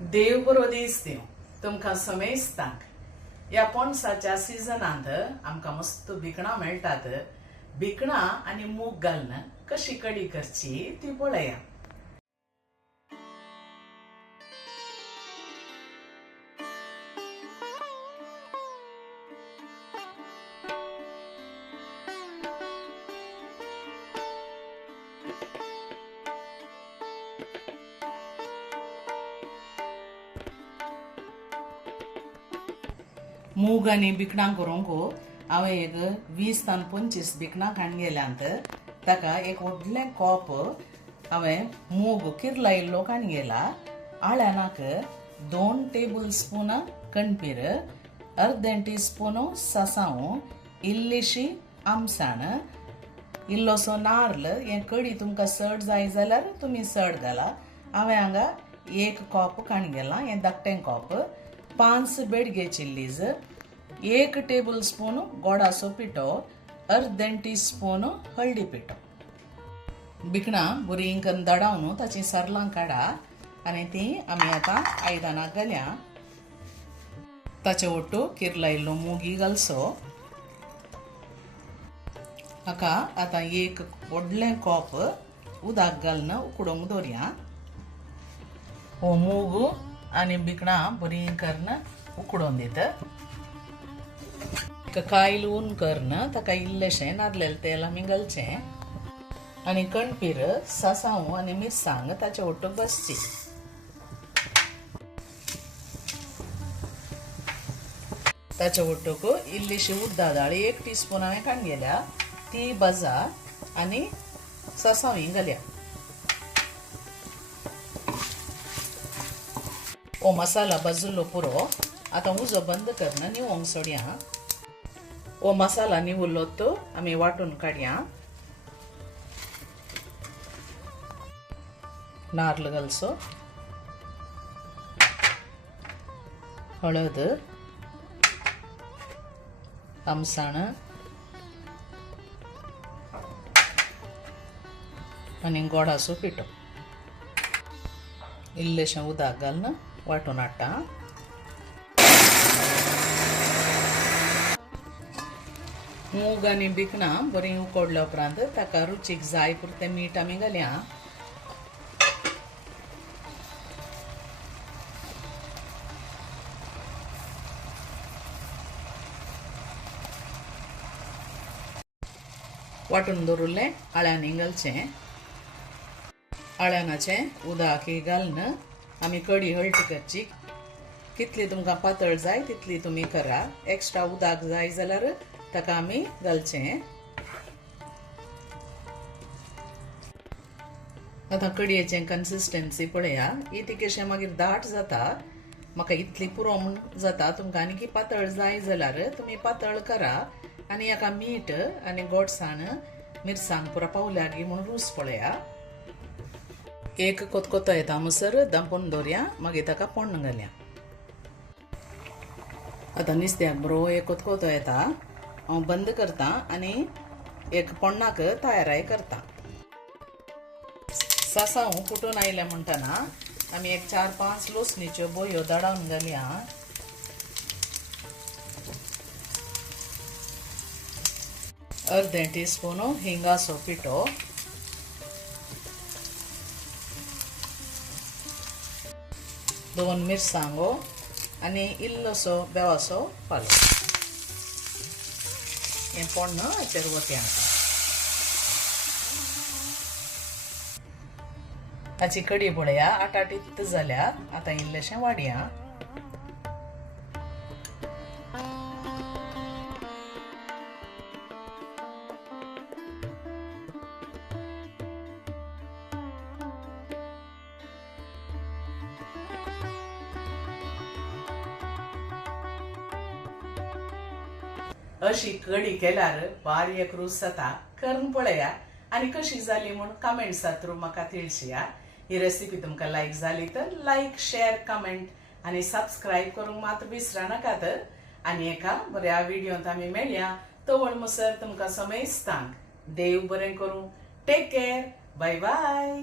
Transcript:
देव बरो दीस दिवं तुमकां समेस्तांक. ह्या पणसाच्या सिजनांत आमकां मस्त भिकणां मेळटात. भिकणां आनी मूग घालून कशी कडी करची ती पळया. मूग आनी भिकणां करूंक हांवें एक 20 ते 25 भिकणां काडून गेल्यांत. ताका एक व्हडलें कॉप हांवें मूग किरलायिल्लो काडून गेला. आळ्यानाक 2 टेबल स्पून कणपीर, अर्दें टीस्पून सासाव, इल्लीशी आमसाण, इल्लोसो नारळ. हें कडी तुमकां चड जाय जाल्यार तुमी चड घाला. हांवें हांगा 1 कॉप काडून गेलां, हें धाकटें कॉप. 5 बेडगे चिल्लीज, 1 टेबल स्पून गोडाचो पिठो, अर्दें टीस्पून हळदी पिठो. भिकणां बरीं करून दडावन ताची सरलां काडा आनी ती आमी आतां आयदनाक घाल्या. ताचे ओट्टू किरलायिल्लो मुगी घालचो. हाका आतां 1 व्हडलें कॉप उदक घालून उकडूंक दवरया. हो मूग आनी भिकणां बरीं करून उकडून दितात. कायल ऊन करून ताका इल्लेशें नारळेलें तेल आमी घालचें आनी कणपीर, सासाव आनी मिरसांग ताचे ओट्टू बसची. ताचे ओट्टूक इल्लीशी उड्डा दाळ 1 टीस्पून हांवें काडून गेल्या, ती भाजा आनी सासावी घालया. हो मसाला भाजिल्लो पुरो. आतां उजो बंद करून निवोंक सोडया. हो मसाला निवुल्लो तो आमी वांटून काडया. नारळ घालचो, हळद, आमसाण आनी गोडाचो पिठो. इल्लेशें उदक घालून वांटून हाडटा. मूग आनी भिकणां बरीं उकडल्या उपरांत ताका रुचीक जाय पुरतें मीठ आमी घालया. वांटून दवरिल्लें आळ्यांनी घालचें. आळ्यानाचें उदक घालून आमी कडी हळटी करची. कितली तुमकां पातळ जाय तितली तुमी करा. एक्स्ट्रा उदक जाय जाल्यार ताका आमी घालचें. आतां कडयेचें कन्सिस्टन्सी पळया. ती कशें मागीर दाट जाता. म्हाका इतली पुरो म्हूण जाता. तुमकां आनी पातळ जाय जाल्यार तुमी पातळ करा. आनी हाका मीठ आनी गोडसाण, मिरसांग पुरो पावल्या गी म्हूण रूच पळया. एक कोतकोतो येता म्हणसर दांपून दवरया. मागीर ताका पोण्ण घालया. आतां नुस्त्याक बरो एक कोतकोतो येता. हांव बंद करता आनी एक पोण्णाक तयाराय करता. सासाव कुटून आयले म्हणटना आमी एक 4-5 लसणीच्यो बोयो दडावन घालया. अर्दें टीस्पून हिंगाचो पिठो, 2 मिरसांगो आनी इल्लोसो बेवाचो पालो. हें पोण्ण हाचेर वतया. हाची कडी पळया आटाटीत जाल्या. आतां इल्लेशें वाडया. अशी कडी केल्यार बारीक रूच जाता. करून पळया आनी कशी जाली म्हूण कमेंट्सां थ्रू म्हाका तिळशिया. ही रेसिपी तुमकां लायक जाली तर लायक, शेअर, कमेंट आनी सबस्क्रायब करूंक मात विसरा नाकात. आनी एका बऱ्या व्हिडिओंत आमी मेळया. तोवर म्हणसर तुमकां समेस्तांक देव बरें करूं. Take care. Bye bye.